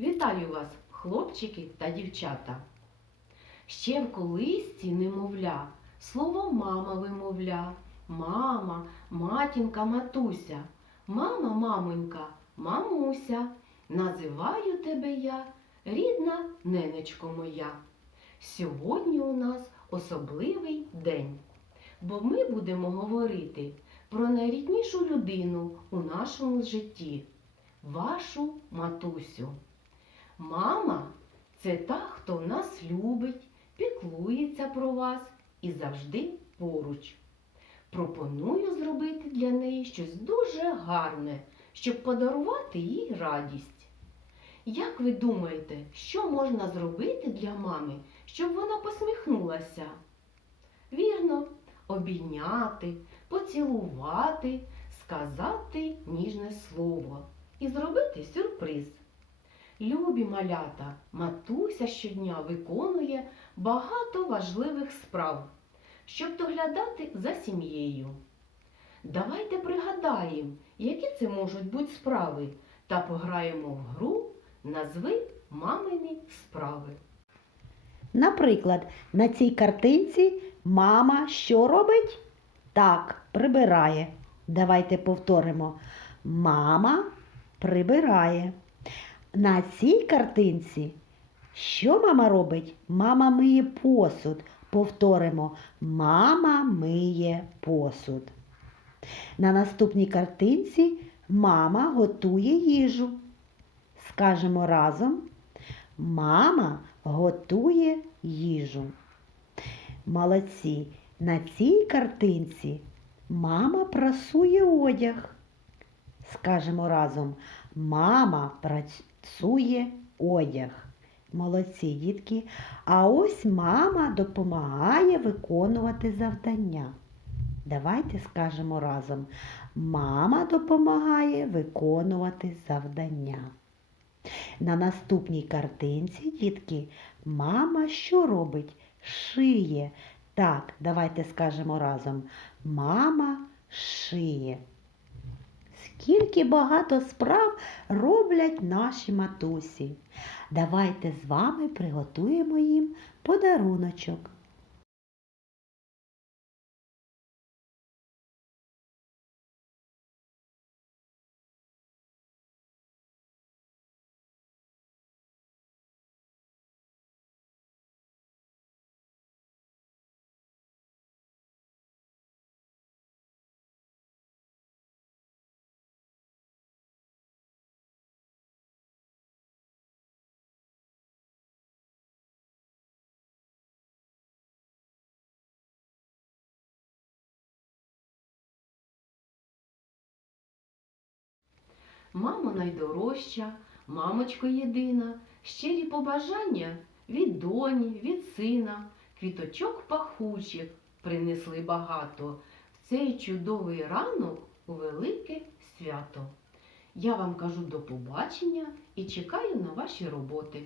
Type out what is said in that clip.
Вітаю вас, хлопчики та дівчата. Ще в колисці немовля, слово мама вимовля. Мама, матінка, матуся, мама, мамонька, мамуся. Називаю тебе я, рідна ненечко моя. Сьогодні у нас особливий день, бо ми будемо говорити про найріднішу людину у нашому житті вашу матусю. Мама це та, хто нас любить, піклується про вас і завжди поруч. Пропоную зробити для неї щось дуже гарне, щоб подарувати їй радість. Як ви думаєте, що можна зробити для мами, щоб вона посміхнулася? Вірно, обійняти, поцілувати, сказати ніжне слово і зробити сюрприз. Любі малята, матуся щодня виконує багато важливих справ, щоб доглядати за сім'єю. Давайте пригадаємо, які це можуть бути справи, та пограємо в гру Назви мамині справи. Наприклад, на цій картинці мама що робить? Так, прибирає. Давайте повторимо. Мама прибирає. На цій картинці що мама робить? Мама миє посуд. Повторимо. Мама миє посуд. На наступній картинці мама готує їжу. Скажемо разом. Мама готує їжу. Молодці. На цій картинці мама прасує одяг. Скажемо разом. Мама прасує одяг. Молодці, дітки. А ось мама допомагає виконувати завдання. Давайте скажемо разом. Мама допомагає виконувати завдання. На наступній картинці, дітки, мама що робить? Шиє. Так, давайте скажемо разом. Мама шиє. Скільки багато справ роблять наші матусі. Давайте з вами приготуємо їм подаруночок. Мамо найдорожча, мамочко єдина, щирі побажання від доні, від сина, квіточок пахучих принесли багато в цей чудовий ранок у велике свято. Я вам кажу до побачення і чекаю на ваші роботи.